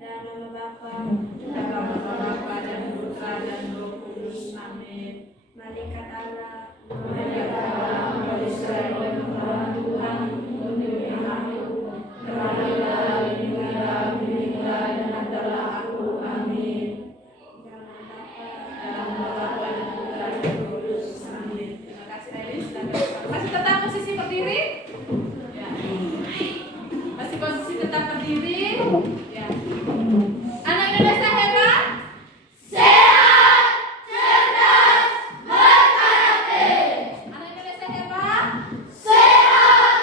dan nama Bapa dan Putra dan Roh Kudus. Amin. Malaikat Allah, Israel, Tuhan, lindungilah aku, terhadap lindungilah dan adalah aku. Amin. Dalam Bapa dan Putra dan Roh Kudus. Amin. Terima kasih Elis. Masih tetap posisi berdiri? Ya. Masih posisi tetap berdiri? Ya. Anak Indonesia hebat? Sehat, cerdas, berkarakter. Anak Indonesia hebat? Sehat,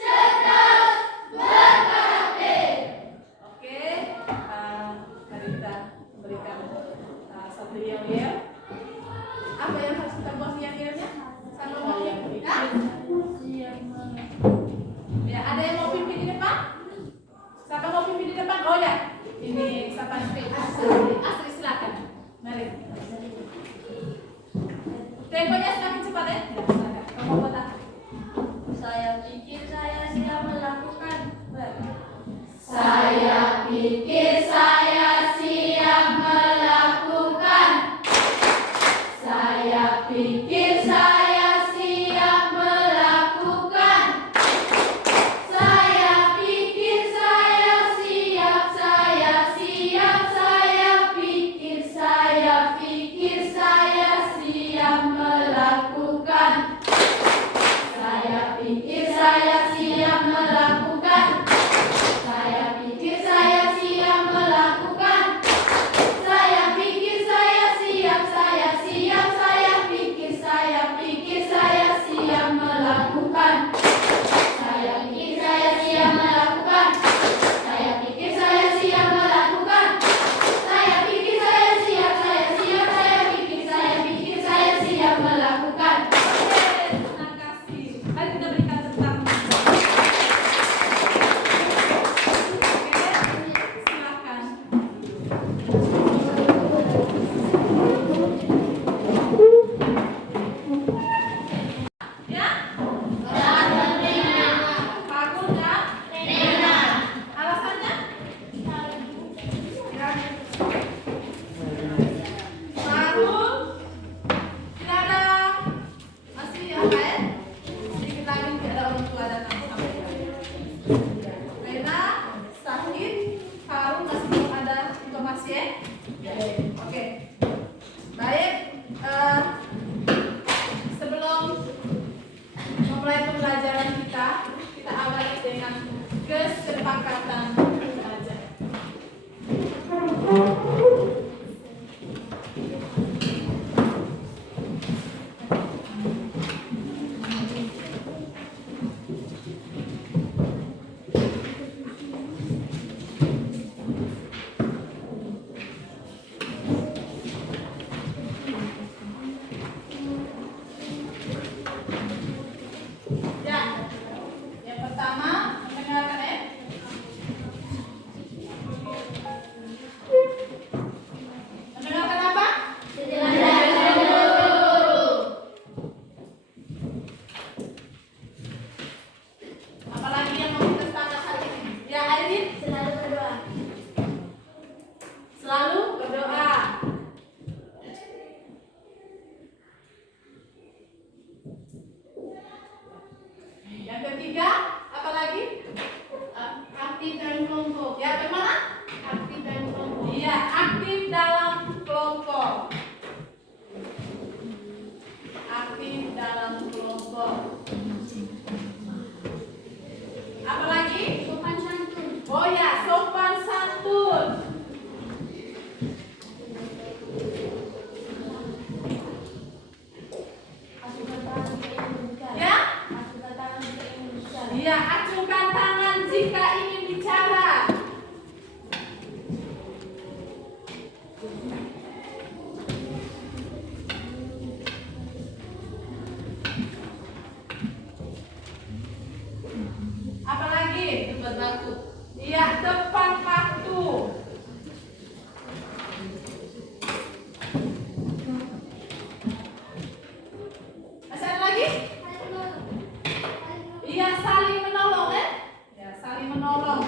cerdas, berkarakter. Oke, mari kita berikan satu yel-yel. Apa yang harus kita buat yel-yelnya? Sama mau yang ya, ada yang mau pimpin di depan? Siapa mau pimpin di depan? Oh ya, ini siapa? Asri, silakan. Mari. Temponya semakin cepat ya. Silakan. Kamu buat apa? Saya pikir saya siap melakukan. Saya pikir saya siap melakukan. Saya pikir saya siap melakukan. Saya pikir saya siap. Saya siap. Saya pikir saya siap melakukan. Saya pikir saya siap melakukan. Saya pikir saya siap melakukan. Saya pikir saya siap. Saya siap. Saya pikir saya siap melakukan. Saya pikir saya siap melakukan. Saya pikir saya siap melakukan. Saya pikir saya siap. Saya pikir saya siap melakukan. Terima kasih. Mari kita berikan tepuk tangan. Silakan. Ya? Bagus ya? Alasannya? Baru tidak ada masih apa ya? Sedikit lagi tidak ada orang tua datang sampai. Rena sakit, Harun masih belum ada informasi ya? Oke. Baik. Sebelum memulai pembelajaran kita awali dengan kesepakatan belajar. Ya, yang pertama mendengarkan ya. Mendengarkan apa? Apalagi yang mau kita sepakat hari ini? Ya, Airin? Selalu berdoa. Selalu berdoa. Yang ketiga, apa lagi? Aktif dalam kelompok. Ya, bagaimana? Aktif dalam kelompok. Iya, aktif dalam kelompok. Aktif dalam kelompok. Apa lagi? Sopan santun. Oh ya, sopan santun. Asukan tangan jika ingin berbicara. Ya? Asukan tangan jika ingin berbicara. Iya, acungkan tangan jika ingin bicara. Apa lagi? Tepat waktu. Iya, tepat waktu. Masih ada lagi? Iya, saling menolong ya? Ya, saling menolong.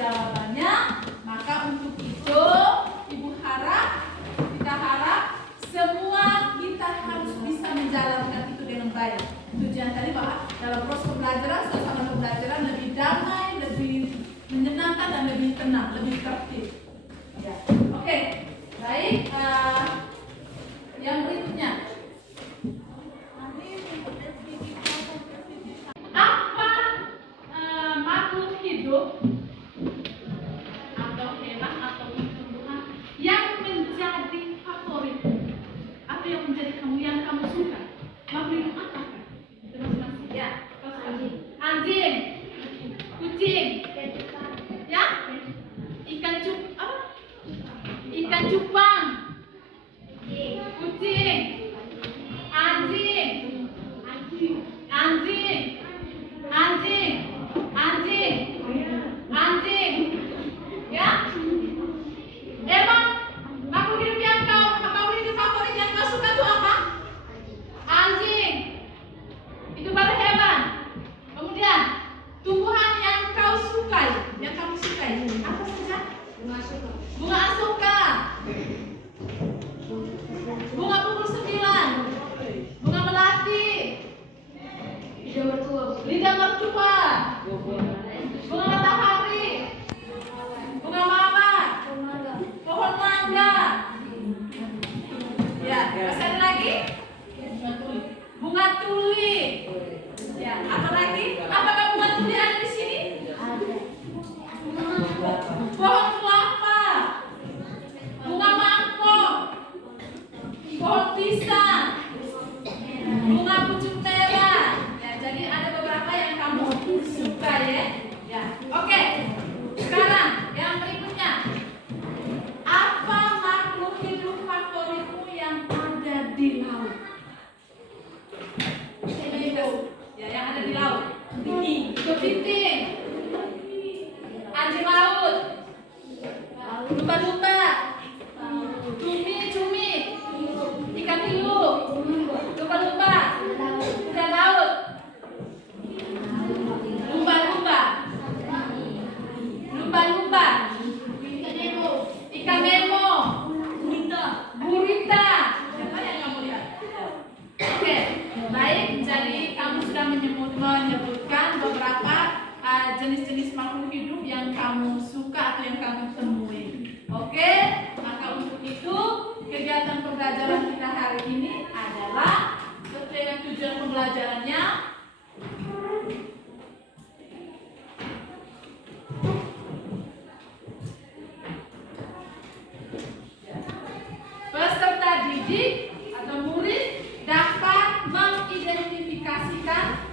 jawabannya. Maka untuk itu kita harap semua kita harus bisa menjalankan itu dengan baik. Tujuan tadi bahwa dalam proses pembelajaran, suasana pembelajaran lebih damai, lebih menyenangkan dan lebih tenang, lebih tertib. Ya. Oke, baik. Yang berikutnya, apa makhluk hidup atau hewan atau tumbuhan yang menjadi favorit? Apa yang menjadi yang kamu suka? Makhluk hidup apa? Masing-masing. Ya, anjing, kucing, ya, ikan cupang, kucing, anjing, ya. Emang makhluk hidup yang makhluk hidup favorit yang kau suka itu apa? Anjing. Itu baru hewan. Kemudian tumbuhan yang kau sukai, yang kamu sukai, apa saja? Bunga asuka, bunga pukul 9, bunga melati, lidah mertua, bunga matahari, bunga mawar, pohon mangga. Ya, masih ada lagi? Bunga tuli. Ya, apa lagi? Apakah bunga tuli ada di sini? Pohon kelapa, bunga mangkok, pohon pisang, bunga pucuk merah. Ya, jadi ada beberapa yang kamu suka ya. Ya, oke. Sekarang yang berikutnya, apa makhluk hidup favoritmu yang ada di laut? Ya, yang ada di laut. Kepiting, anjing laut, lumba-lumba, cumi, ikan hiu, lumba-lumba, kuda laut, lumba-lumba, ikan nemo, gurita. Apa yang kamu lihat? Oke, baik. Jadi kamu sudah menyebutkan beberapa jenis-jenis makhluk hidup yang kamu suka atau yang kamu temui. Oke, maka untuk itu kegiatan pembelajaran kita hari ini adalah sesuai dengan tujuan pembelajarannya. Peserta didik atau murid dapat mengidentifikasikan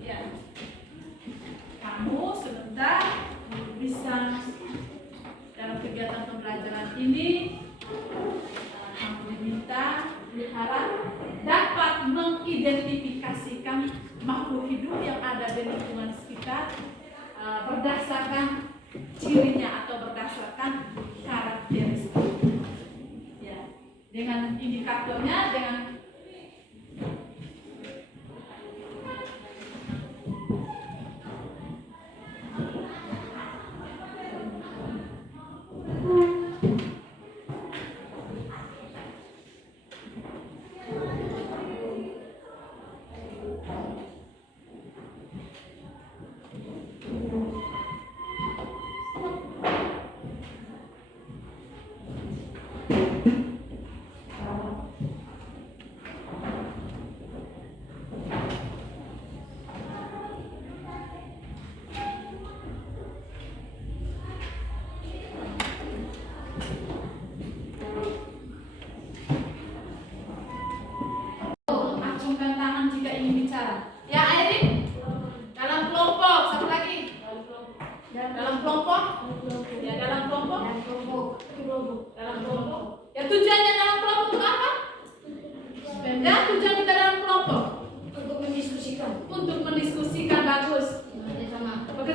ya. Kamu sebentar bisa dalam kegiatan pembelajaran ini kamu diharap dapat mengidentifikasikan makhluk hidup yang ada di lingkungan sekitar berdasarkan cirinya atau berdasarkan karakteristik. Ya, dengan indikatornya, dengan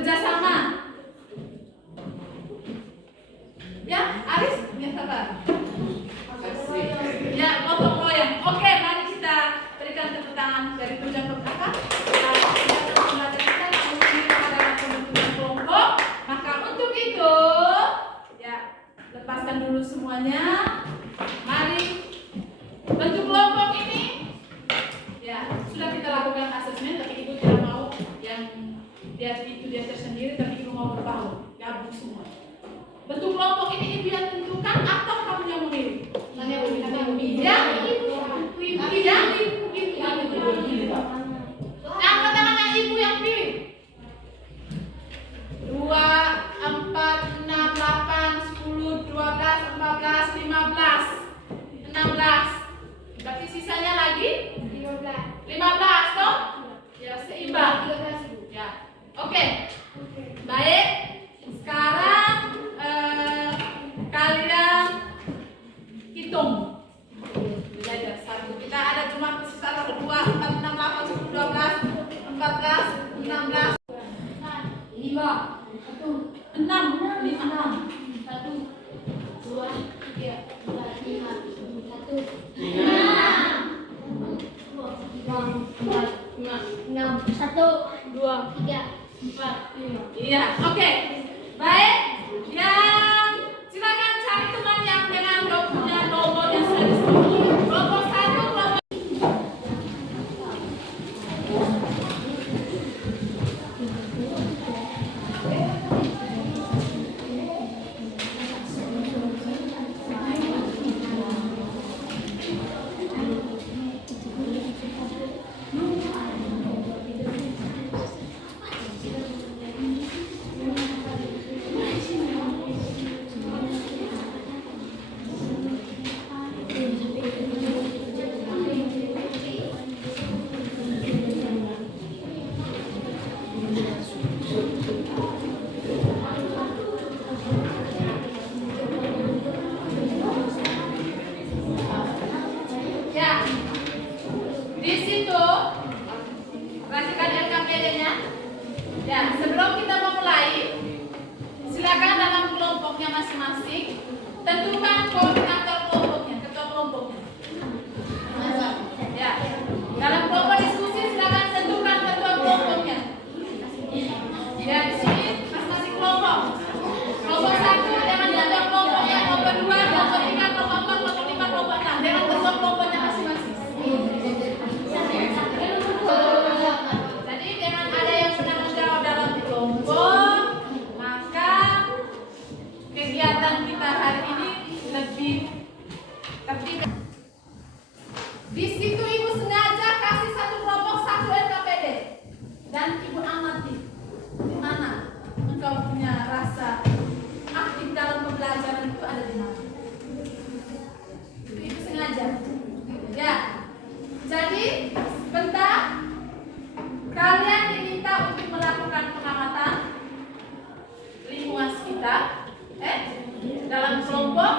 kerjasama. Ya, Aris, ya sabar. Ya, gotong royong. Oke, mari kita berikan tepuk tangan dari tunjang ke belakang. Kita akan belajar kita ini adalah pembentukan kelompok. Maka untuk itu, ya, lepaskan dulu semuanya. Mari bentuk kelompok ini. Ya, sudah kita lakukan asesmen, tapi ibu tidak mau yang dia tersendiri, tapi ibu mau berbaur, gabung semua. Bentuk kelompok ini ibu yang tentukan atau kamu yang memilih? Angkat tangan ibu yang pilih. 2, 4, 6, 8, 10, 12, 14, 15, 16. Berarti sisanya lagi 15 toh? Ya, seimbang. Ya. Oke. Baik. Sekarang kalian hitung. Belajar 1. Kita ada jumlah sisa 2, 4, 6, 8, 10, 12, 14, 16, 5, 6, 1, 2, 3, 4, 5, 1, 5. Iya, oke. Baik. Yang silakan cari teman yang dengan punya nomor yang sudah disebut. Kelompok 1, kelompok. Ya, di situ racikan LKPD-nya. Ya, sebelum kita memulai, silakan dalam kelompoknya masing-masing tentukan koordinator kelompoknya, ketua kelompoknya. Ya, dalam kelompok diskusi silakan tentukan ketua kelompoknya. Ya, di sini masing-masing kelompok. Kelompok 1 dengan ketua kelompoknya, kelompok 2, kelompok 3, kelompok 4, kelompok 5, kelompok 6 dengan ketua kelompoknya masing-masing. Jadi dengan ada yang menanggung jawab dalam kelompok, maka kegiatan kita hari ini lebih tertib. Di situ ibu sengaja kasih satu kelompok 1 LKPD dan ibu amati di mana engkau punya rasa aktif dalam pembelajaran itu ada di mana. Itu ibu sengaja. Ya. Jadi sebentar kalian diminta untuk melakukan pengamatan lingkungan sekitar. Dalam kelompok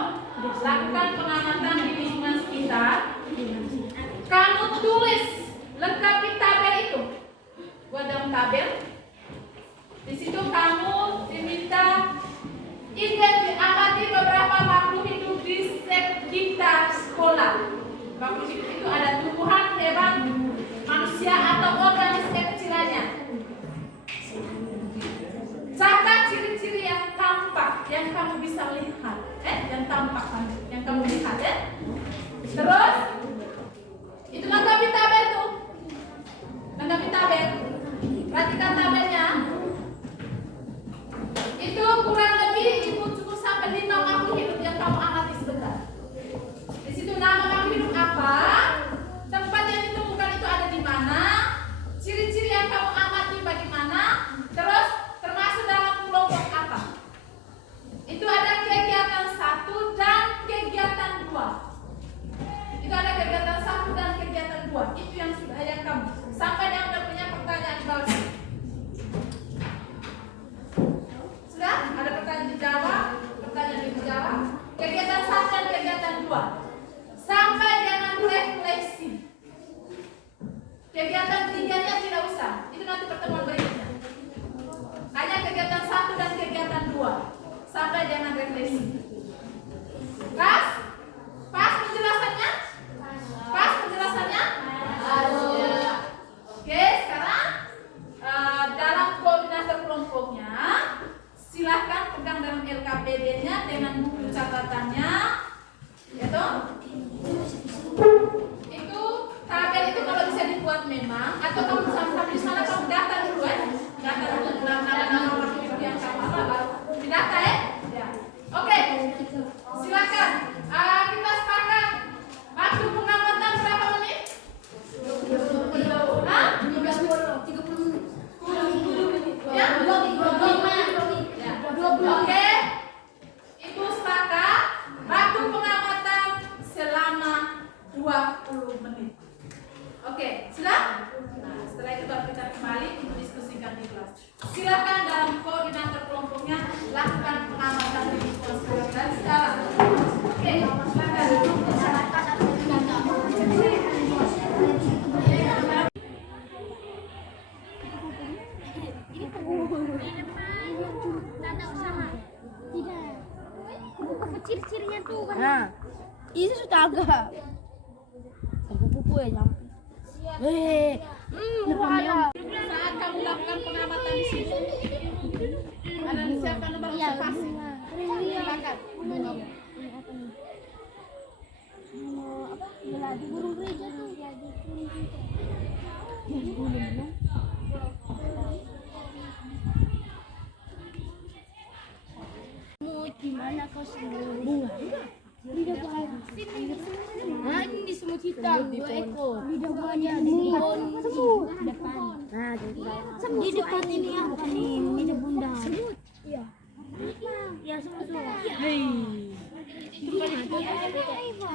lakukan pengamatan di lingkungan sekitar. Kamu tulis lengkapi tabel itu. Buat dalam tabel. Di situ kamu diminta amati beberapa makhluk hidup di sekitar sekolah. Makhluk hidup itu ada tumbuhan, hewan, manusia atau organisme kecilannya. Catat ciri-ciri yang tampak, yang kamu bisa lihat, yang tampak, yang kamu lihat, Terus, itu lengkapi tabel tuh, lengkapi tabel. Perhatikan tabelnya. Itu kurang lebih ibu cukup sampai 5 makhluk hidup yang kamu amati sebentar. Di situ nama makhluk hidup apa, tempat yang ditemukan itu ada di mana, ciri-ciri yang kamu amati bagaimana, terus termasuk dalam kelompok apa. Itu ada kegiatan 1 dan kegiatan 2. Itu ada Silakan dalam koordinator kelompoknya lakukan pengamatan respons kegiatan sekarang. Oke, silakan. Tanda usaha. Tidak. Apa ciri-cirinya tuh kan? Nah, ini sudah agak kupu-kupu ya jam. Ada. Saat kamu lakukan pengamatan di sini, ada disiapkan nomor observasi. Silakan. Di burung gereja tuh. Gimana kau sembuh? Bunga. Lidah buaya. Nah, ini semut hitam 2 ekor. Lidah buaya di depan. Nah, Di depan ini apa nih? Lidah bunda. Semut. Iya. Ya semut tuh.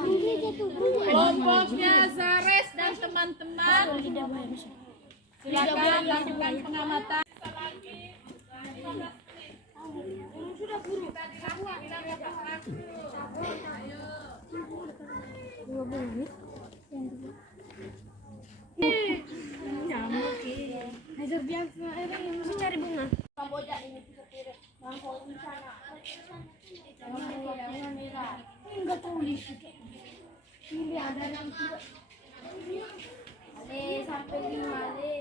Gereja tuh. Kelompoknya Zares dan teman-teman, silakan lakukan pengamatan. Sudah buru. nyamuk. Hajar biasa, mesti cari bunga. Kamboja ini bisa piring. Mangkok di sana. Enggak tulis. Ini ada yang juga. Ale sampai 5 ale.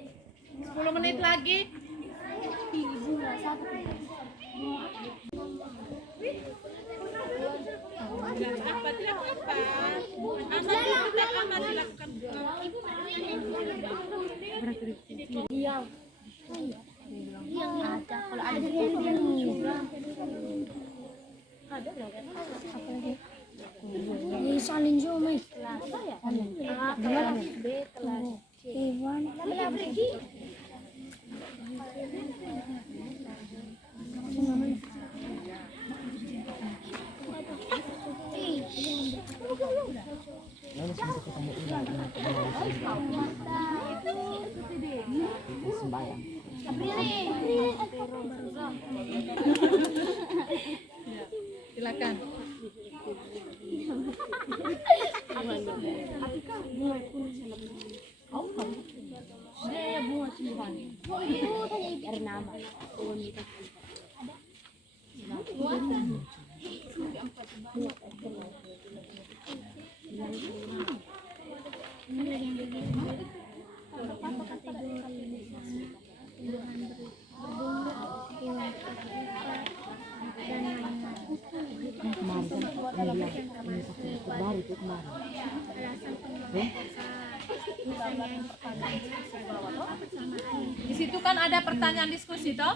10 menit lagi. Bunga satu. Apa tidak apa? Aman kita aman dilakukan. Yang ada kalau ada ini saling zoom Silakan. Di situ kan ada pertanyaan diskusi toh?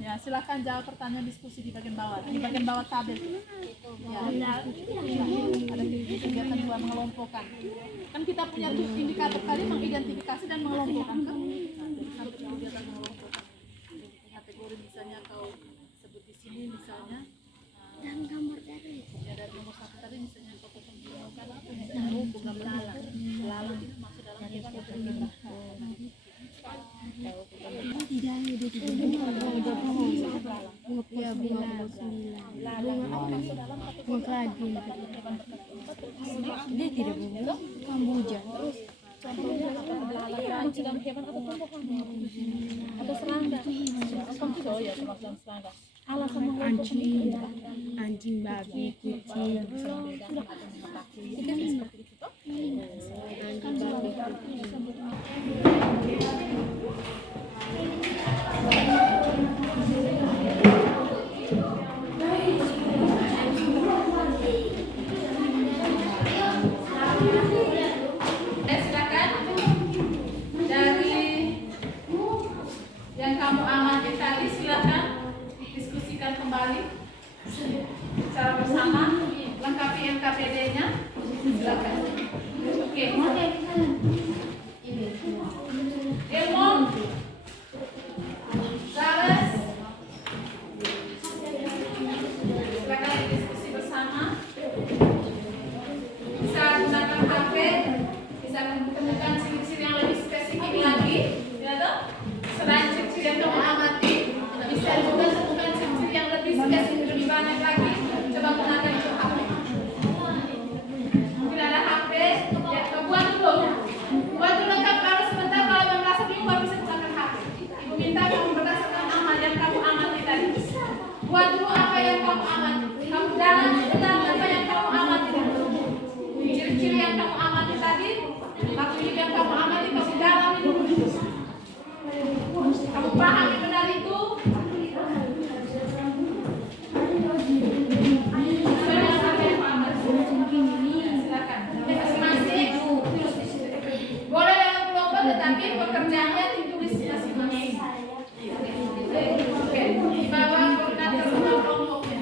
Ya, silakan jawab pertanyaan diskusi di bagian bawah. Di bagian bawah tabel. Ya, ada kegiatan 2 mengelompokkan. Kan kita punya indikator tadi mengidentifikasi dan mengelompokkan kan? Jadi sampai kegiatan mengelompokkan. Kategori misalnya kau sebut di sini misalnya dan gambar dari ya dari nomor 1 tadi misalnya kau mengelompokkan apa ya? Bukan belalang. Belalang itu masuk dalam kategori. Ya, bunga 9. Bunga keladi. Dia tidak bunga. Kamboja. Dalam hewan atau tumbuhan atau serangga. Oh ya, termasuk serangga. Alah kamu Anjing, babi, kucing. itu seperti itu toh? Silakan dari yang kamu amati tadi, silakan diskusikan kembali secara bersama, lengkapi NKPD-nya, silakan. Oke, Ilmu, Zares, silakan diskusi bersama. Bisa gunakan HP, bisa menggunakan ciri-ciri yang lebih spesifik lagi, ya toh? Selain ciri-ciri yang kamu amati, bisa juga temukan ciri-ciri yang lebih spesifik, lebih banyak lagi. Coba gunakan itu HP. Mungkin ada HP, ya buat dulu. Buat dulu lengkap, baru sebentar kalau memang merasa bingung baru bisa gunakan HP. Ibu minta kamu berdasarkan amal yang kamu amati tadi. Buat dulu apa yang kamu amati. Kamu dalam tentang apa yang kamu amati tadi. Ciri-ciri yang kamu amati tadi, maksud yang kamu amati kamu dalami dulu. Kamu pahami benar itu? Silakan. Masing-masing. Boleh dalam kelompok tetapi pekerjaannya ditulis masing-masing. Oke, di bawah koordinator semua kelompoknya.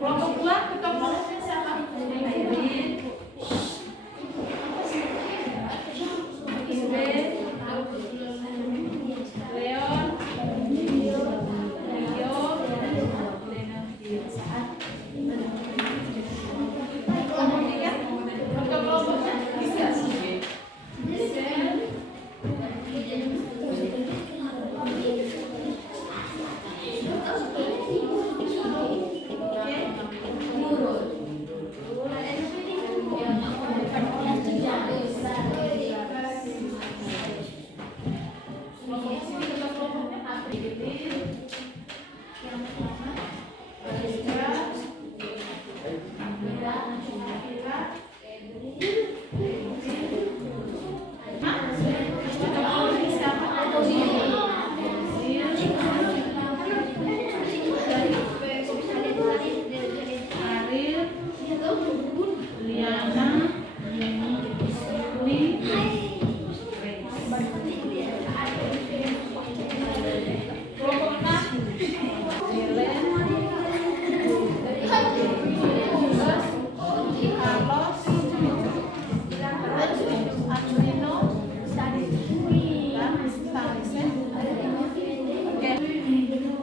Kelompok dua, ketua kelompoknya siapa? Leon, kelompok tiga, ketua kelompoknya bisa.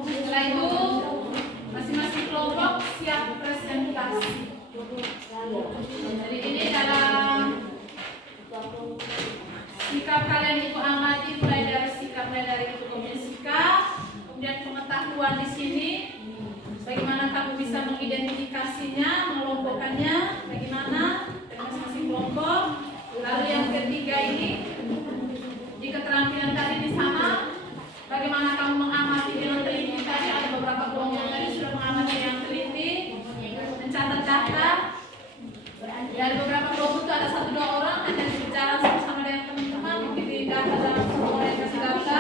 Setelah itu masing-masing kelompok siap presentasi. Jadi ini dalam sikap kalian itu amati mulai dari itu kemudian sikap, kemudian pengetahuan di sini. Bagaimana kamu bisa mengidentifikasinya, mengelompokkannya, bagaimana dari masing-masing kelompok. Lalu yang ketiga ini, di keterampilan tadi di sana, bagaimana kamu mengamati dengan teliti tadi. Ada beberapa kelompok tadi sudah mengamati yang teliti, mencatat data. Dari beberapa kelompok itu ada 1-2 orang hanya bicara sama dengan teman-teman, mungkin di data dalam satu orientasi data.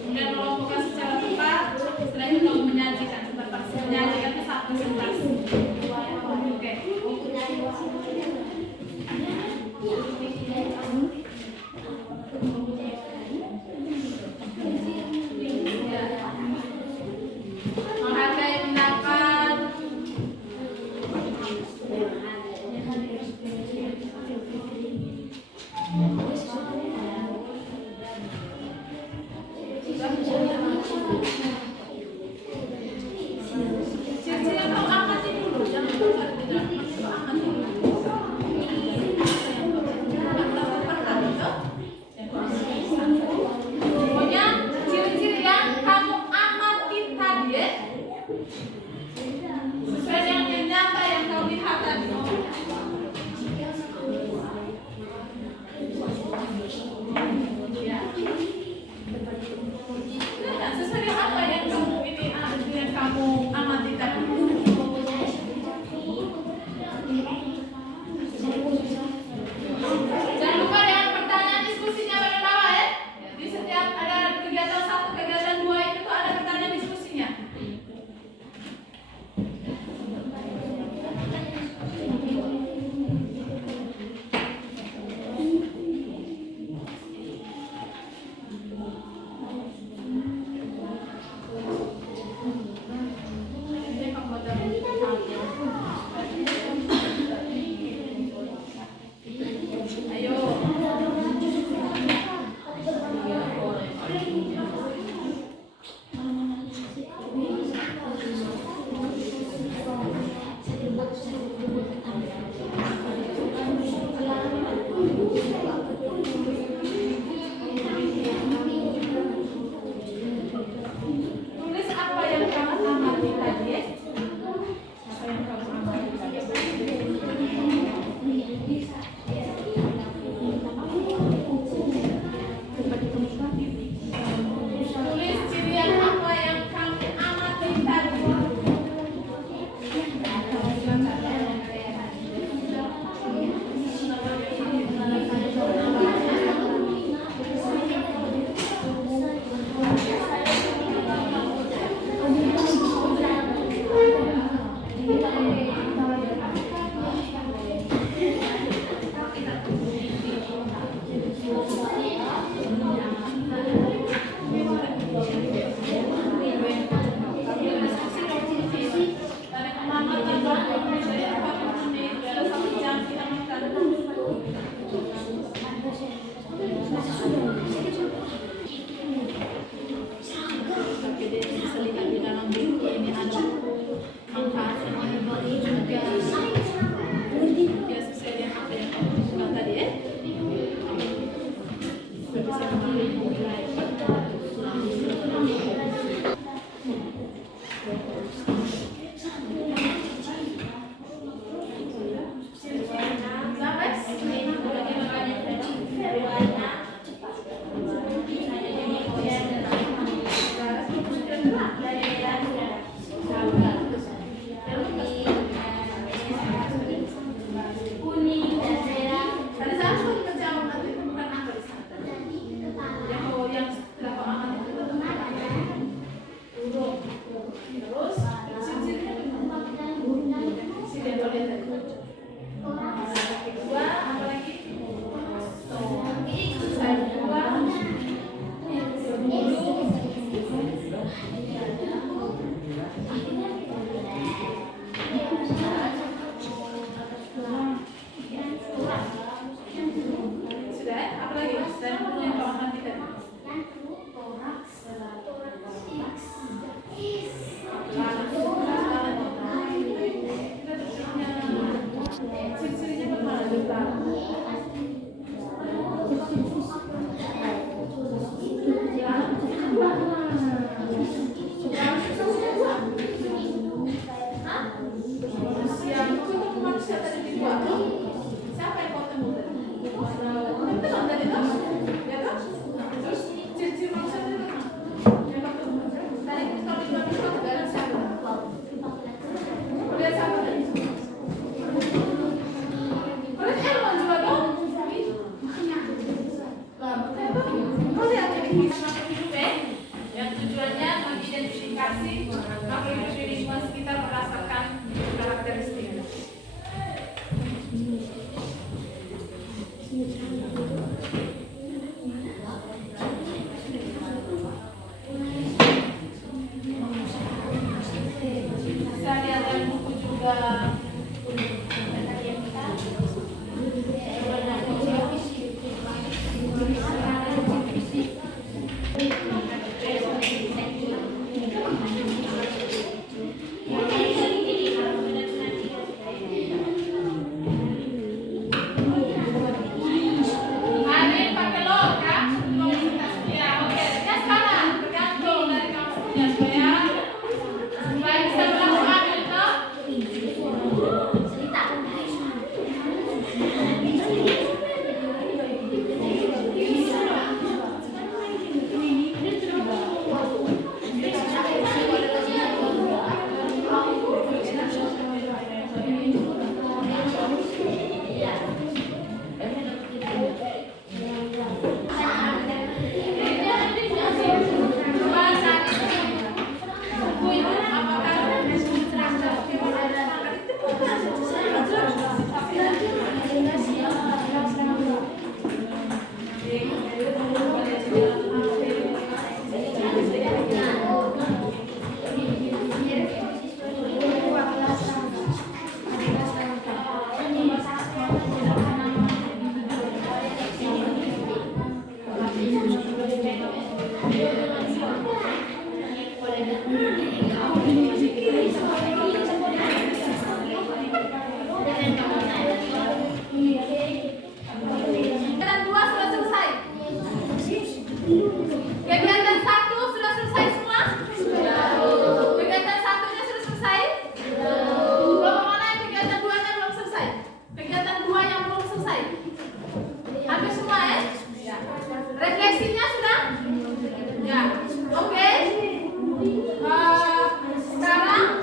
Kemudian mengelompokkan secara tepat. Setelah itu kamu menyajikan, menyajikan itu saat presentasi. Oke. makhluk hidup yang tujuannya mengidentifikasi makhluk hidup di lingkungan sekitar berdasarkan karakteristiknya. Bisa lihat dari buku juga. Amin pakai log ya. Ya, oke. Ya sekarang tergantung dari kamu punya supaya bisa melakukan itu. Kegiatan 2 sudah selesai. Kegiatan 1 sudah selesai semua? Kegiatan 1-nya sudah selesai? Kelompok mana yang kegiatan 2-nya belum selesai? Kegiatan 2 yang belum selesai? Hampir semua ya? Refleksinya sudah? Ya. Oke. Sekarang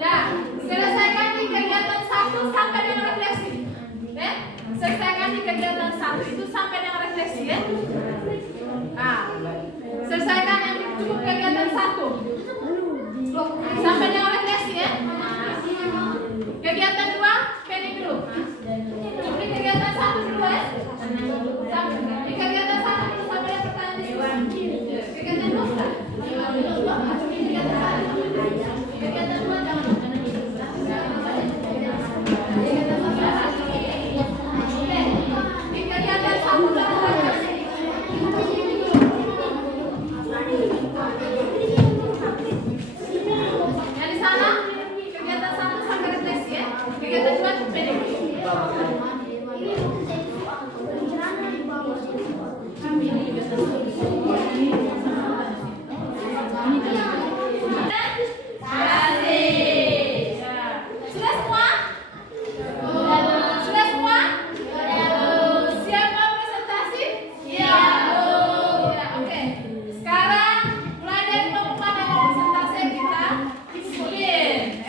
ya, selesaikan di kegiatan 1 sampai dengan refleksi. Selesaikan di kegiatan 1 itu sampai dengan refleksi ya. Nah, selesaikan yang cukup kegiatan 1 sampai dengan refleksi ya. Kegiatan 2 pending dulu. Cukup di kegiatan 1 dulu ya. Di kegiatan 1 dulu sampai dengan pertanyaan diskusi. Kegiatan 2 sudah. Kegiatan 2 jangan. Di kegiatan 1 sudah. Yang di sana kegiatan 1 sampai refleksi ya. Kegiatan 2 pendek. Sudah semua? Sudah semua? Siap mau presentasi? Iya. Ya, oke. Sekarang mulai dari kelompok mana mau presentasi kita diskusin,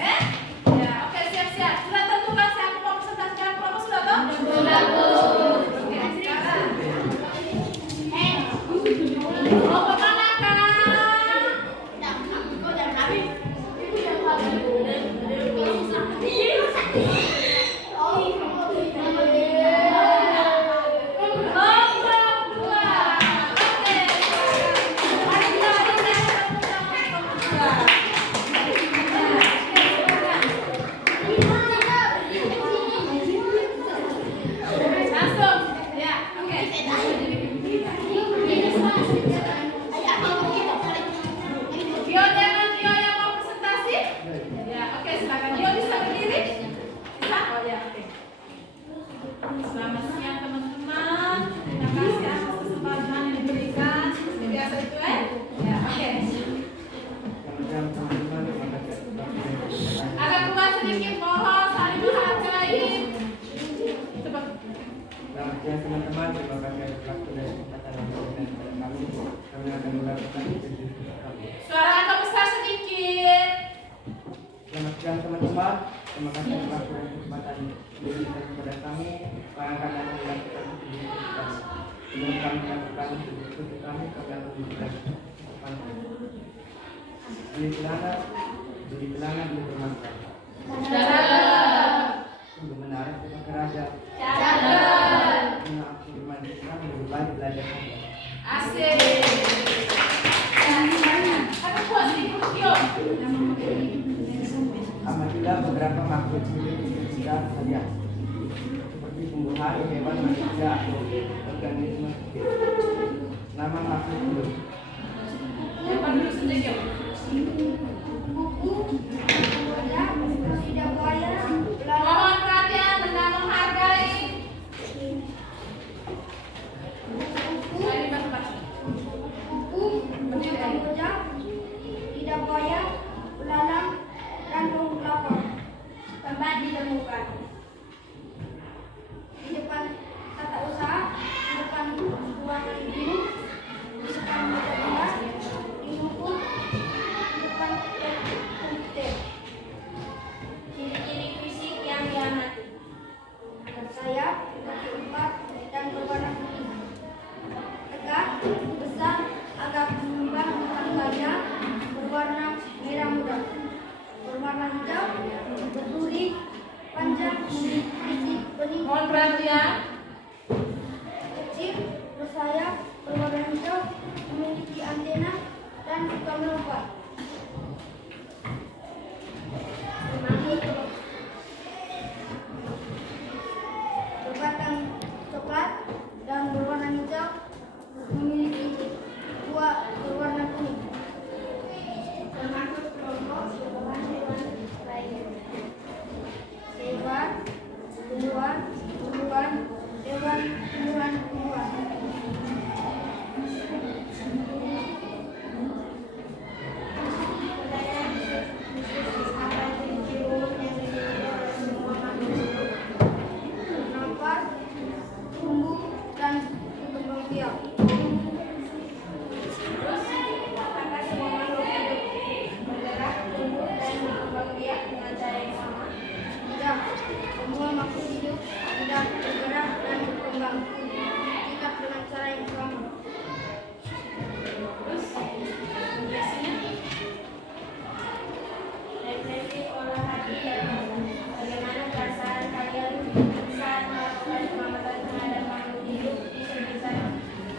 Ya, oke siap-siap. Sudah tentukan siapa mau presentasikan kelompok sudah toh? Sudah. Oke, sekarang. Kelompok mana kak? Selamat siang teman-teman. Terima kasih atas kesempatan yang diberikan. Seperti biasa itu ya. Oke. Agak keluar sedikit, mohon saling menghargai. Coba. Ya teman-teman, terima kasih atas waktu dan kesempatan yang diberikan kepada kami. Kami akan melakukan interview kami. Suara agak besar sedikit. Selamat siang teman-teman. Terima kasih atas waktu dan kesempatan yang diberikan kepada kami. Kami akan melakukan interview kami. Sebelum kami melakukan interview kami akan memberikan kesempatan. Beli celana, beli bermanfaat. Sungguh menarik untuk kerajaan. Aku dimandikan lebih baik belajar saja. Asik. Aku buat sedikit video. Apabila beberapa makhluk hidup kita saja, seperti tumbuhan, hewan, manusia, atau organisme hidup. Nama makhluk hidup. Siapa dulu sendiri? Mohon perhatian dan menghargai. Tempat ditemukan di depan tata usaha, di depan ruangan guru, di depan meja kelas, di buku, di depan komputer. Ciri-ciri fisik yang diamati: sayap, kaki empat, dan berwarna putih. Tegak, besar, agak mengembang dengan gaya, berwarna merah muda. Berwarna hijau, berduri, panjang, memiliki benih Mohon perhatian. kecil, bersayap, berwarna hijau, memiliki antena dan suka melompat. Berbatang coklat dan berwarna hijau, memiliki buah berwarna kuning. Termasuk kelompok hewan-hewan lainnya. Hewan, tumbuhan, hewan, tumbuhan. Nafas, tumbuh, dan berkembang biak. Apakah semua makhluk hidup bergerak, tumbuh, dan berkembang biak dengan cara yang sama? Tidak. Semua makhluk hidup tidak bergerak dan berkembang tidak dengan cara yang sama. Terus, biasanya Refleksi olah hati dan bagaimana perasaan kalian saat melakukan pengamatan terhadap makhluk hidup di sekitar?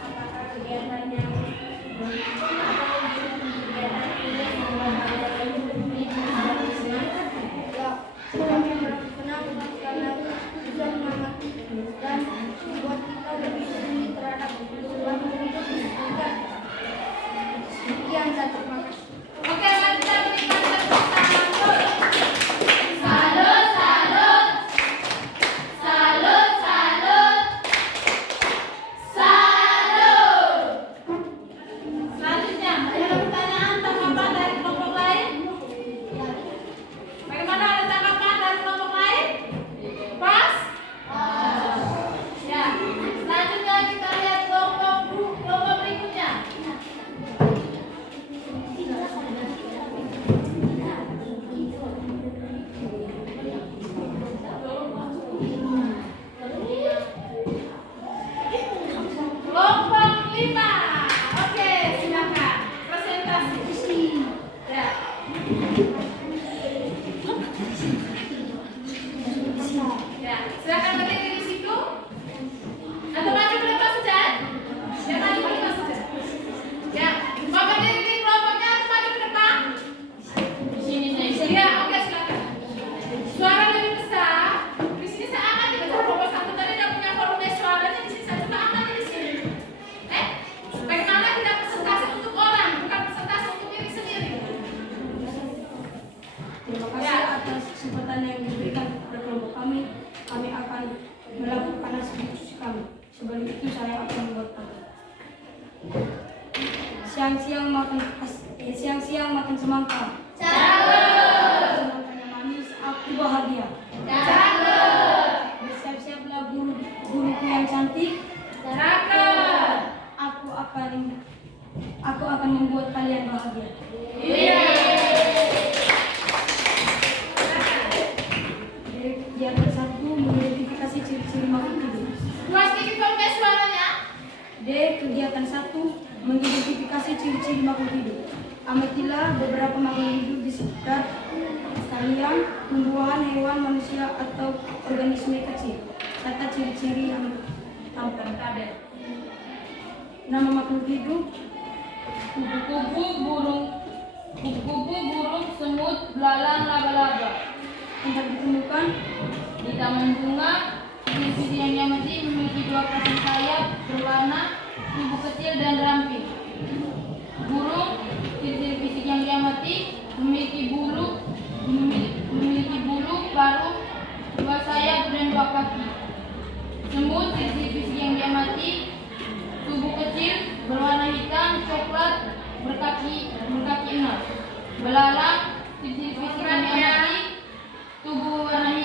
Apakah kegiatan yang kegiatan ini membuat kalian lebih bersemangat? Ya, kami merasa senang karena bisa mengamati dan membuat kita lebih peduli terhadap makhluk hidup di sekitar. Sekian dan terima kasih. oke, mari kita berikan tepuk tangan dulu. Salut, salut. Salut, salut. Salut. Selanjutnya, ada pertanyaan tanggapan dari kelompok lain? Bagaimana, ada tanggapan dari kelompok lain? Pas? Ya. Selanjutnya kita lihat kelompok berikutnya. Kelompok 5. Oke, silakan. Presentasi. Ya. Ya, silakan berdiri di situ. Atau maju ke depan saja. Ya, maju ke depan saja. Ya, mau berdiri di kelompoknya atau maju ke depan? Ya, oke, silakan. Suara lebih besar. Di sini saya amati betul. Kelompok satu tadi tidak punya volume suaranya, di sini saya juga amati di sini. Bagaimana kita presentasi untuk orang, bukan presentasi untuk diri sendiri. Terima kasih atas kesempatan yang diberikan kepada kelompok kami. Kami akan melakukan hasil diskusi kami. Sebelum itu saya akan membuat kami. Siang-siang makan semangka. Semangka yang manis, aku bahagia. Bersiap-siaplah guru-guruku yang cantik. D. Kegiatan 1. Mengidentifikasi ciri-ciri makhluk hidup. Amatilah beberapa makhluk hidup di sekitar kalian, tumbuhan, hewan, manusia, atau organisme kecil, serta ciri-ciri yang tampak. Nama makhluk hidup: Kupu-kupu, burung, semut, belalang, laba-laba. Tempat ditemukan: Di taman bunga, ciri-ciri yang diamati memiliki 2 pasang sayap berwarna, tubuh kecil dan ramping. Burung, ciri-ciri fisik yang diamati memiliki bulu, paruh, 2 sayap dan 2 kaki. Semut, ciri-ciri fisik yang diamati tubuh kecil berwarna hitam, coklat, berkaki 6. Belalang, ciri-ciri fisik yang diamati tubuh berwarna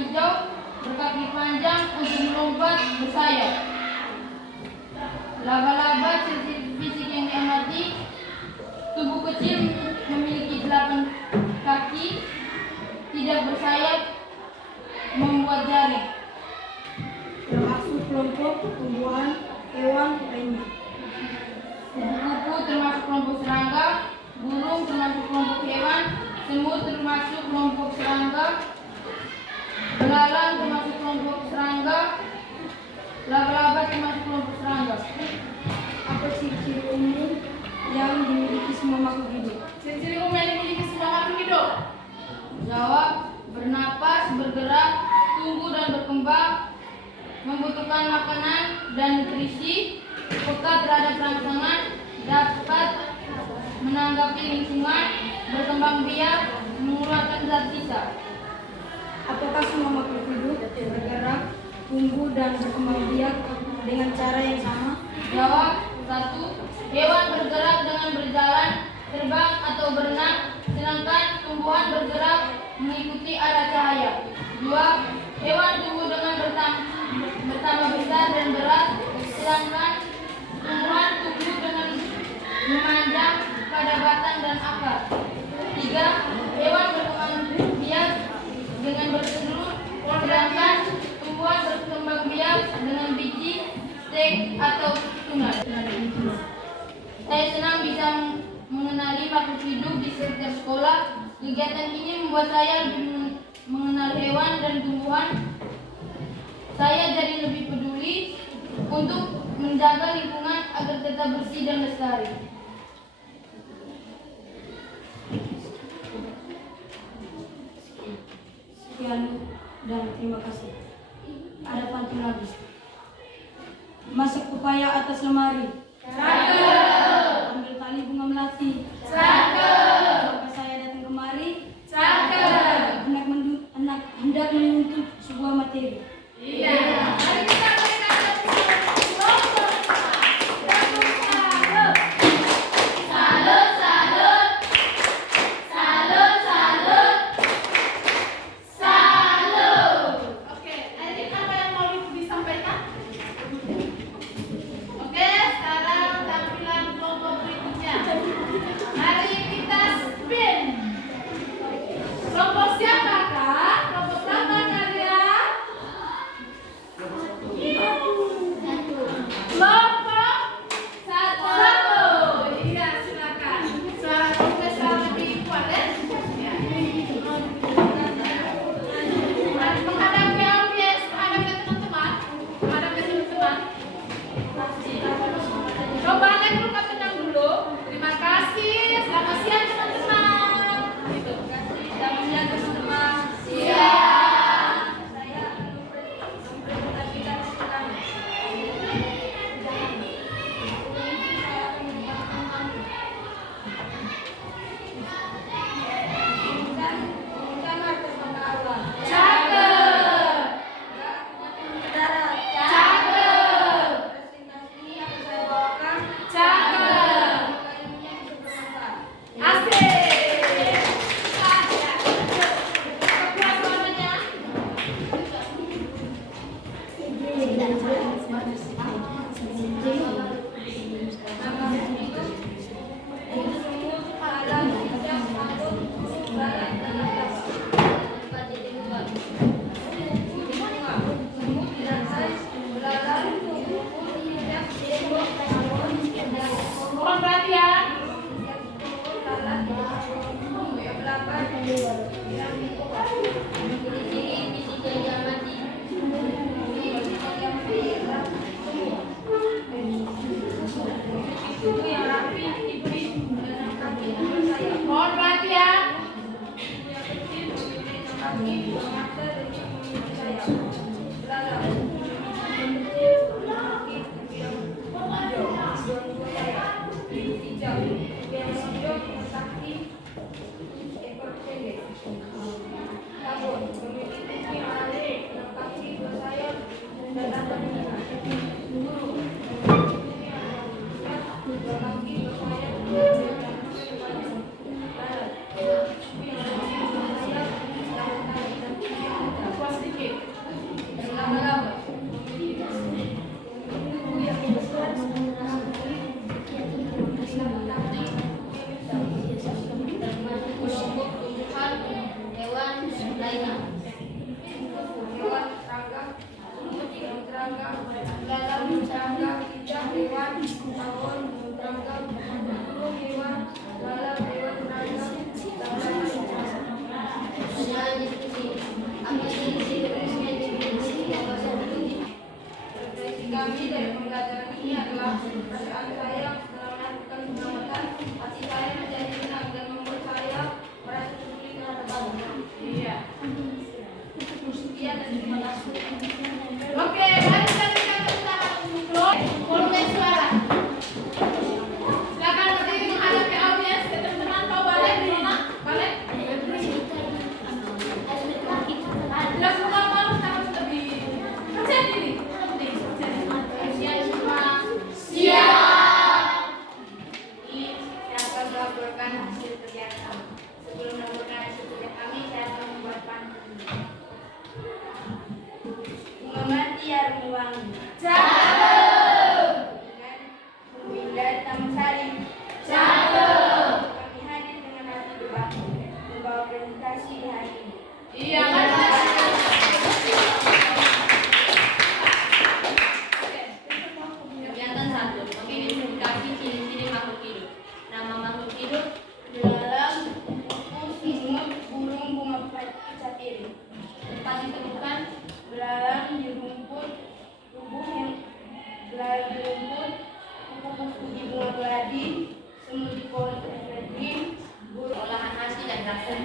hijau, berkaki panjang untuk melompat, bersayap. Laba-laba, ciri-ciri fisik yang diamati tubuh kecil memiliki 8 kaki, tidak bersayap, membuat jaring. termasuk kelompok tumbuhan, hewan lainnya. Kupu-kupu termasuk kelompok serangga, burung termasuk kelompok hewan, semut termasuk kelompok serangga, belalang termasuk kelompok serangga, laba-laba termasuk kelompok serangga. Apa ciri-ciri umum yang dimiliki semua makhluk hidup? Ciri-ciri umum yang dimiliki semua makhluk hidup. Jawab: bernapas, bergerak, tumbuh dan berkembang, membutuhkan makanan dan nutrisi, peka terhadap rangsangan, dapat menanggapi lingkungan, berkembang biak, mengeluarkan zat sisa. Apakah semua makhluk hidup bergerak, tumbuh, dan berkembang biak dengan cara yang sama? Jawab: 1. Hewan bergerak dengan berjalan, terbang atau berenang, sedangkan tumbuhan bergerak mengikuti arah cahaya. 2. Hewan tumbuh dengan bertambah besar dan berat, sedangkan tumbuhan tumbuh dengan memanjang pada batang dan akar. 3. Hewan berkembang biak dengan bertelur, sedangkan tumbuhan berkembang biak dengan biji, stek atau tunas. Saya senang bisa mengenali makhluk hidup di sekitar sekolah. Kegiatan ini membuat saya lebih mengenal hewan dan tumbuhan. Saya jadi lebih peduli untuk menjaga lingkungan agar tetap bersih dan lestari. Sekian dan terima kasih. Ada pantun lagi. Masuk pepaya atas lemari. Cakep. Ambil tali bunga melati. Cakep. Sampai saya datang kemari. Cakep. Hendak menuntut sebuah materi. Iya. Mari kita berikan tepuk tangan. Salut, salut. Salut, salut. Salut. Oke, Erik apa yang mau disampaikan? Oke, sekarang tampilan kelompok berikutnya. Mari Ciri-ciri fisik yang diamati. Tubuh yang rapi, tipis, dengan kaki yang bersayap. Mohon perhatian. Tubuh yang kecil, memiliki kaki, bermata, dan memiliki sayap. Belalang, memiliki kecil, kaki, yang hijau, dua sayap. Cicak, yang hijau, kaki, ekor pendek. Tabur, memiliki kuku yang halus, dengan kaki, dua sayap, dan tangan besar. Burung, memiliki yang lebat, dua kaki, dua sayap, dan tangan panjang. Lalat, memiliki yang memiliki dua sayap, tangan kaki, dan kaki yang tegak. Kuas sedikit. Laba-laba, memiliki tubuh yang besar, dengan kulit, dan masuk kelompok tumbuhan hewan lainnya. Hewan serangga, semut yang serangga, belalang serangga, cicak hewan, tawon serangga, burung hewan, lalat hewan serangga, Penilaian diskusi. Apa ciri-ciri resmi definisi yang bahasa politik? Referensi kami dari pembelajaran ini adalah perasaan saya setelah melakukan pengamatan, hati saya menjadi tenang dan membuat saya merasa peduli terhadap bangsa. Iya. Sekian dan terima kasih. Oke, mari kita berikan tepuk tangan untuk volume suara. Silakan berdiri menghadap ke audiens. Teman-teman mau balik di mana? Balik. Jelas bukan mau harus lebih percaya diri. Penting percaya diri. Siap semua. Siap. Ini saya akan melaporkan hasil kerja kami. Sebelum melaporkan hasil kerja kami, saya akan membuat pantun. Mengamati harum wangi. Cakep. Dengan Bu Indah Tamasari. Cakep. Kami hadir dengan hati berbakti membawa presentasi di hari ini. Iya, mari kita Kegiatan 1. Mengidentifikasi ciri-ciri makhluk hidup. Nama makhluk hidup: belalang, kukus, semut, burung, bunga kicap piring. Tempat ditemukan: belalang di rumput, belalang di rumput, kuku-kuku di bunga geladi, semut di pohon evergreen, burung olahan nasi dan rasa.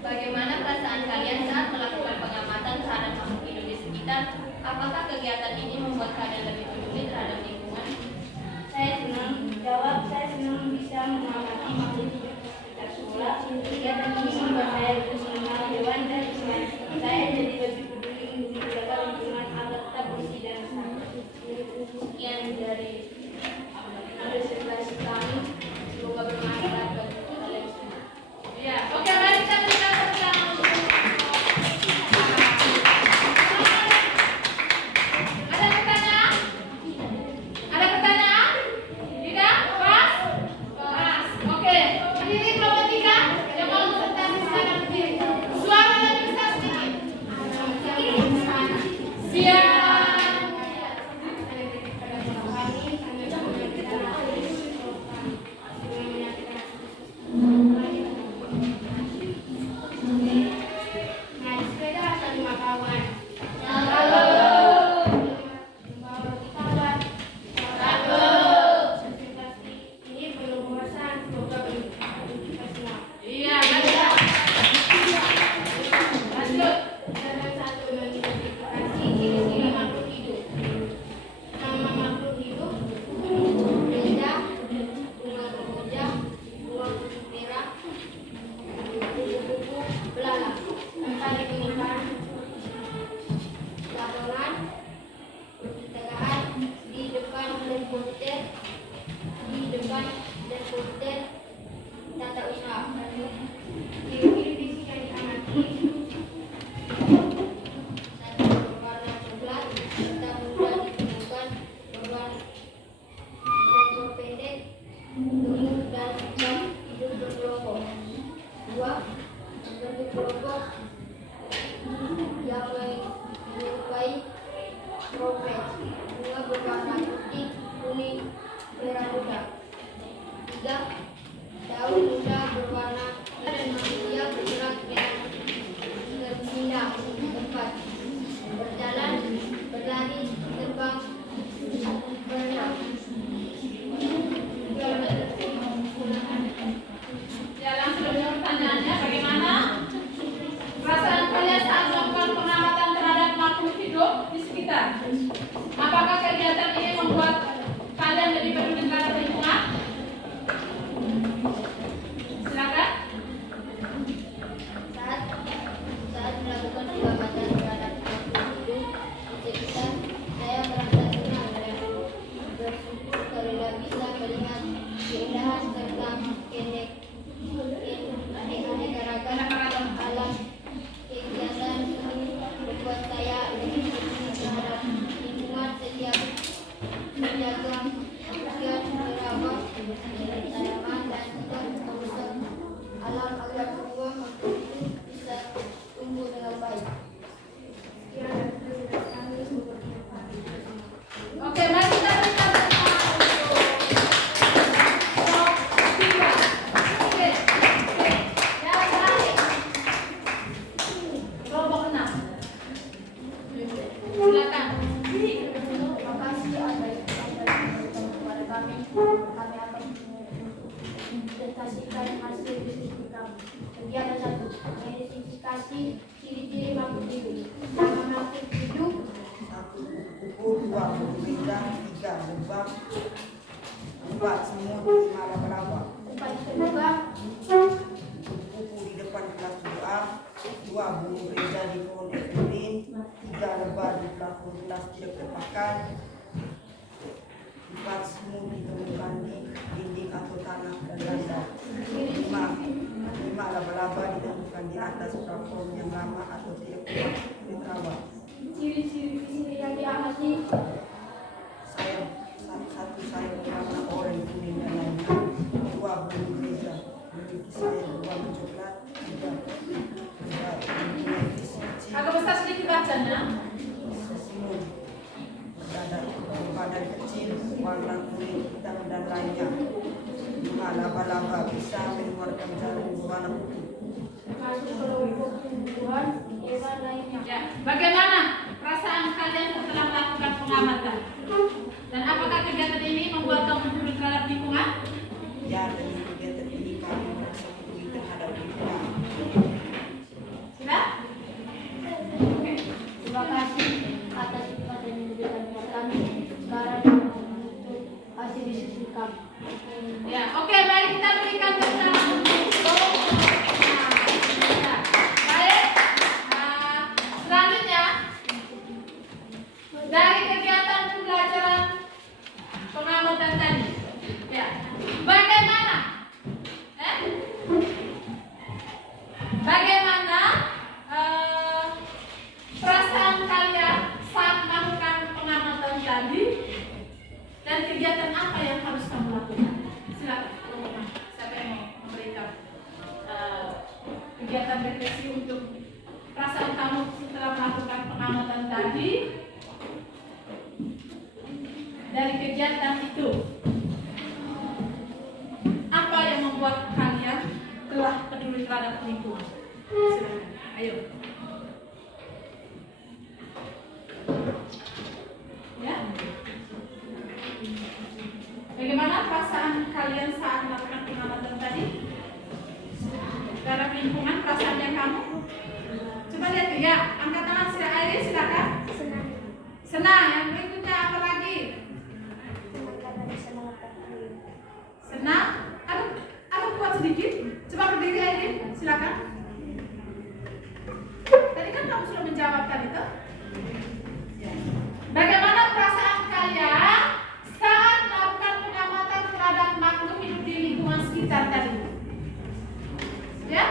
Bagaimana perasaan kalian saat melakukan pengamatan terhadap makhluk hidup di sekitar? Apakah kegiatan ini membuat kalian lebih peduli terhadap lingkungan? Saya senang bisa mengamati makhluk hidup di sekitar sekolah. Kegiatan ini membuat saya lebih mengenal hewan dan ikan. Saya jadi lebih peduli untuk menjaga lingkungan agar tetap bersih dan lestari. Sekian dari presentasi kami. Semoga bermanfaat bagi kalian semua. Iya, oke, mari kita berikan tepuk tangan untuk ada pertanyaan? Ada pertanyaan? Tidak? Pas? Pas. Oke. Berdiri kelompok 3 yang mau presentasi silakan berdiri. Suara lebih besar sedikit. Siap. Naik sepeda sama kawan. Membawa roti tawar. Presentasi ini penuh bosan. Semoga bermanfaat untuk kita semua. Iya, lanjut. Lanjut. Kegiatan 1. Mengidentifikasi ciri-ciri makhluk hidup. Nama makhluk hidup: beda, bunga kemboja, bunga putih merah, kupu-kupu, belalang. Tempat ditemukan: lapangan, perpustakaan, di depan dan komputer, tata usaha. Ciri-ciri fisik yang diamati: satu, berwarna coklat, serta mudah ditemukan berwarna ekor pendek, gemuk dan hidup berkelompok. Dua, bentuk kelompok yang menyerupai tropez. Bunga berwarna putih, kuning, merah muda. Tiga, daun muda berwarna dan manusia berwarna 2. Bunyi gereja di pohon evergreen. 3. Lebar di plafon gelas tidak terpakai. 4. Semut ditemukan di dinding atau tanah dan lantai. 5. Laba-laba ditemukan di atas plafon yang lama atau tidak kuat diterawat. Ciri-ciri fisik yang diamati. Satu sayap berwarna oranye, kuning dan lainnya. 2. Bunyi gereja memiliki sayap berwarna coklat. 3. Mempunyai fisik kecil. Agak besar sedikit bacanya. Semut berbadan kecil, warna kuning, hitam dan lainnya. 5. Laba-laba bisa mengeluarkan jarum berwarna putih. Masuk kelompok tumbuhan hewan lainnya. Ya, bagaimana perasaan kalian setelah melakukan pengamatan? Dan apakah kegiatan ini membuat kamu peduli terhadap lingkungan? Ya, dan kegiatan ini kami merasa peduli terhadap lingkungan. Sudah? Oke. Terima kasih atas kesempatan yang diberikan kepada kami. Sekarang kita menuntut hasil diskusi kami. Ya, oke, mari kita berikan tepuk tangan untuk baik. Selanjutnya dari kegiatan pembelajaran pengamatan tadi, ya, bagaimana? Bagaimana perasaan kalian saat melakukan pengamatan tadi dan kegiatan apa yang harus kamu lakukan? Silakan, teman-teman. Siapa yang mau memberikan kegiatan refleksi untuk perasaan kamu setelah melakukan pengamatan tadi? Dari kegiatan itu, apa yang membuat kalian telah peduli terhadap lingkungan? Silakan, ayo. Ya. Bagaimana perasaan kalian saat melakukan pengamatan tadi? Terhadap lingkungan, perasaannya kamu? Coba lihat ya, angkat tangan sudah Airin, silakan. Senang. Senang, yang berikutnya apa lagi? Senang karena bisa mengetahui. Senang? Ada kuat sedikit? Coba berdiri Airin, silakan. Tadi kan kamu sudah menjawab tadi tuh. Bagaimana perasaan kalian saat melakukan pengamatan terhadap makhluk hidup di lingkungan sekitar tadi? Ya?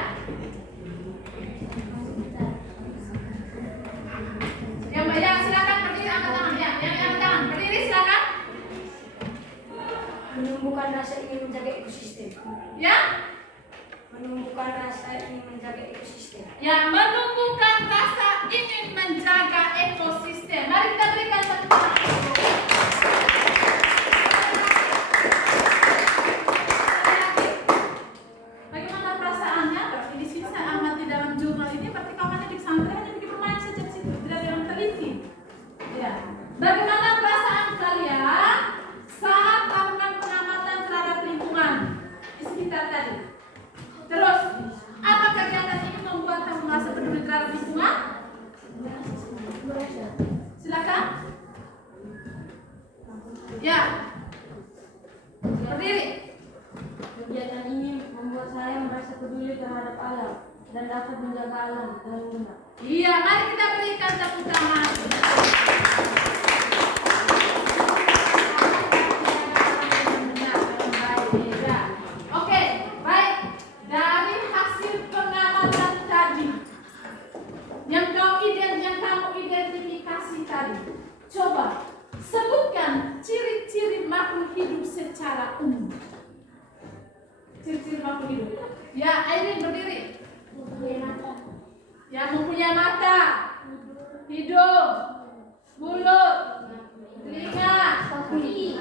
Ya, silakan berdiri, angkat tangan. Ya, yang angkat tangan, berdiri silakan. Menumbuhkan rasa ingin menjaga ekosistem. Ya? Menumbuhkan rasa ingin menjaga ekosistem. Ya, menumbuhkan rasa ingin menjaga ekosistem. Mari kita berikan satu tangan. Bagaimana perasaannya? Berarti di sini saya amati dalam jurnal ini, berarti kawannya di pesantren hanya pergi bermain saja di situ, tidak ada yang teliti. Ya. Bagaimana perasaan kalian saat melakukan pengamatan terhadap lingkungan di sekitar tadi? Terus, apa kegiatan ini membuat kamu merasa peduli terhadap lingkungan? Silakan. Ya. Berdiri. Kegiatan ini membuat saya merasa peduli terhadap alam dan dapat menjaga alam dengan benar. Iya, mari kita berikan tepuk tangan. Oke, baik. Dari hasil pengamatan tadi, yang kamu identifikasi tadi, coba sebutkan ciri-ciri makhluk hidup secara umum. Ciri-ciri makhluk hidup. Ya, Airin berdiri. Yang mempunyai mata, hidung, mulut, telinga,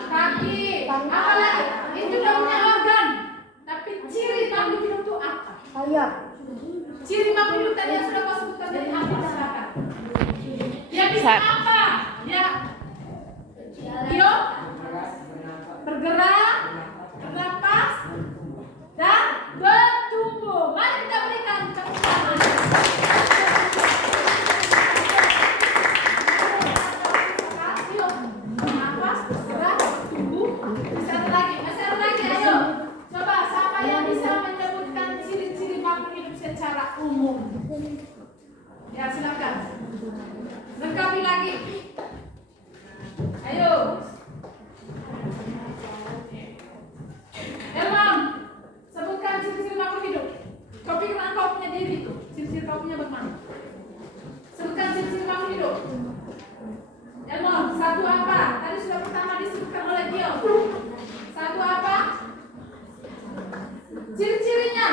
kaki, apa lagi? Itu namanya organ. Tapi ciri makhluk hidup itu apa? Sayap. Ciri makhluk hidup tadi yang sudah kau sebutkan dari apa? Silakan. Ya bisa apa? Ya. Yo, bergerak, bernapas, dan bertumbuh. Mari kita berikan tepuk tangan. Yuk, bernapas, bergerak, bertumbuh. Masih ada lagi, ayo. Coba siapa yang bisa menyebutkan ciri-ciri makhluk hidup secara umum? Lengkapi lagi. Ayo. Elman, sebutkan ciri-ciri makhluk hidup. Kau pikir kau punya diri itu, ciri-ciri kau punya bagaimana? Sebutkan ciri-ciri makhluk hidup. Elman, satu apa? Tadi sudah pertama disebutkan oleh Gio. Satu apa? Ciri-cirinya.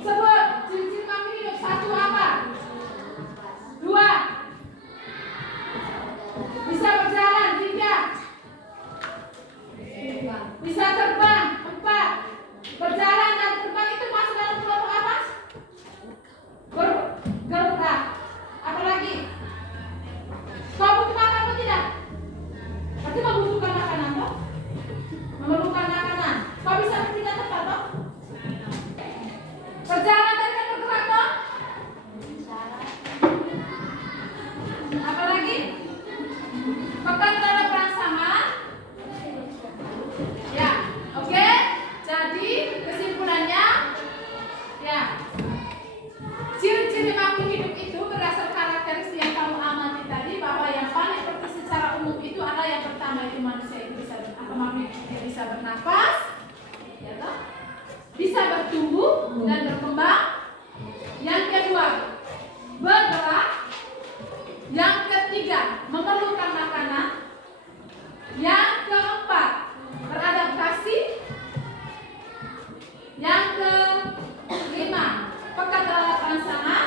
Sebut ciri-ciri makhluk hidup. Satu apa? Dua. Bisa berjalan. Tiga. Bisa terbang. Empat. Berjalan dan terbang itu masuk dalam kelompok apa? Bergerak. Apa lagi? Kau butuh makan atau tidak? Berarti membutuhkan makanan toh? Memerlukan makanan. Kau bisa berpindah tempat toh? Berjalan dan bergerak toh? Apa lagi? Pekan terhadap rangsangan. Ya, oke. Jadi kesimpulannya, ya, ciri-ciri makhluk hidup itu berdasar karakteristik yang kamu amati tadi, bahwa yang paling penting secara umum itu adalah yang pertama itu manusia itu bisa makhluk hidup bisa bernafas, ya toh? Bisa bertumbuh dan berkembang. Yang kedua, bergerak. Yang ketiga, memerlukan makanan. Yang keempat, beradaptasi. Yang kelima, pekat terhadap rangsangan.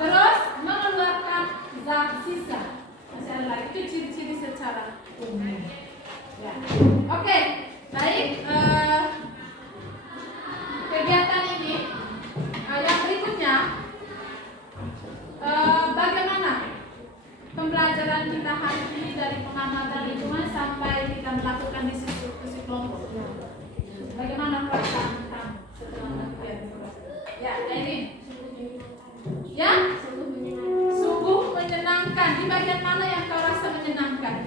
Terus mengeluarkan zat sisa. Masih ada lagi, itu ciri-ciri secara umum. Ya. Oke, baik. Kegiatan ini yang berikutnya, bagaimana pembelajaran kita hari ini dari pengamatan lingkungan sampai kita melakukan diskusi kelompok. Bagaimana perasaan kamu setelah melakukan? Ya, ini. Ya, sungguh menyenangkan. Di bagian mana yang kau rasa menyenangkan?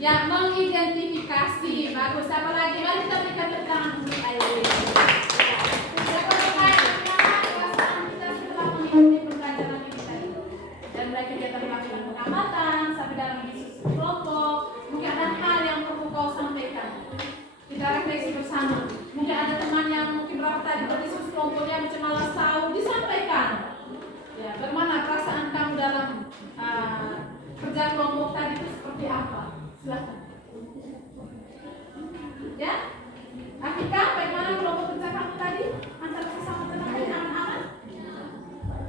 Ya, mengidentifikasi. Bagus. Apa lagi? Mari kita berikan tepuk tangan untuk Aileen. Dan mereka kita melakukan pengamatan sampai dalam diskusi kelompok. Mungkin ada hal yang perlu kau sampaikan. Kita refleksi bersama. Mungkin ada teman yang mungkin berapa tadi berdiskusi kelompoknya macam malas tahu, disampaikan. Ya, bagaimana perasaan kamu dalam kerja kelompok tadi itu seperti apa? Silakan. Ya, Afika, bagaimana kelompok kerja kamu tadi antara sesama teman dan anak-anak?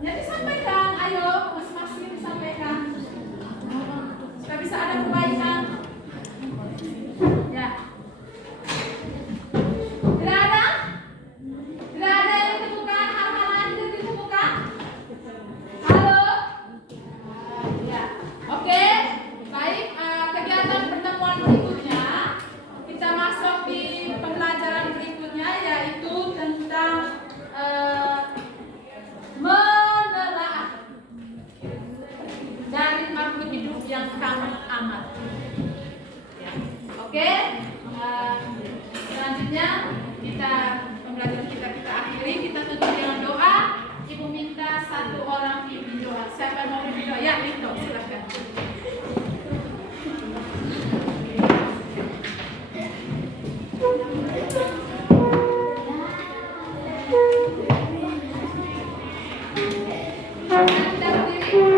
Ya, disampaikan. Ayo, masing-masing disampaikan. Supaya bisa ada perbaikan. Ya. Tidak ada? Tidak ada yang ditemukan? Hal-hal lain yang ditemukan? Halo? Ya. Oke. Baik, kegiatan pertemuan berikutnya kita masuk di pembelajaran berikutnya, yaitu tentang menelaah dari makhluk hidup yang kamu amati. Ya. Oke. Selanjutnya pembelajaran kita akhiri. Kita tutup dengan doa. Ibu minta satu orang pimpin doa. Siapa yang mau pimpin doa? Ya, Lito, silakan. Kita berdiri.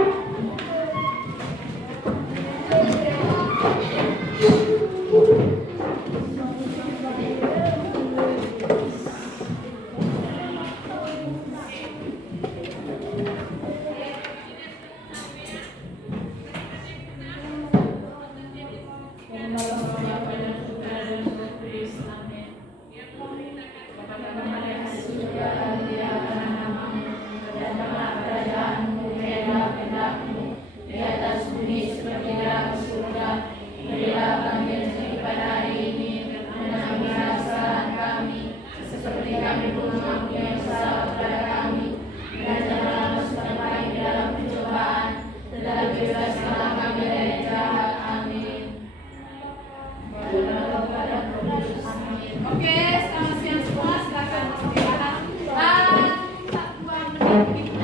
Oke, selamat siang semua. Silakan istirahat. 1 menit.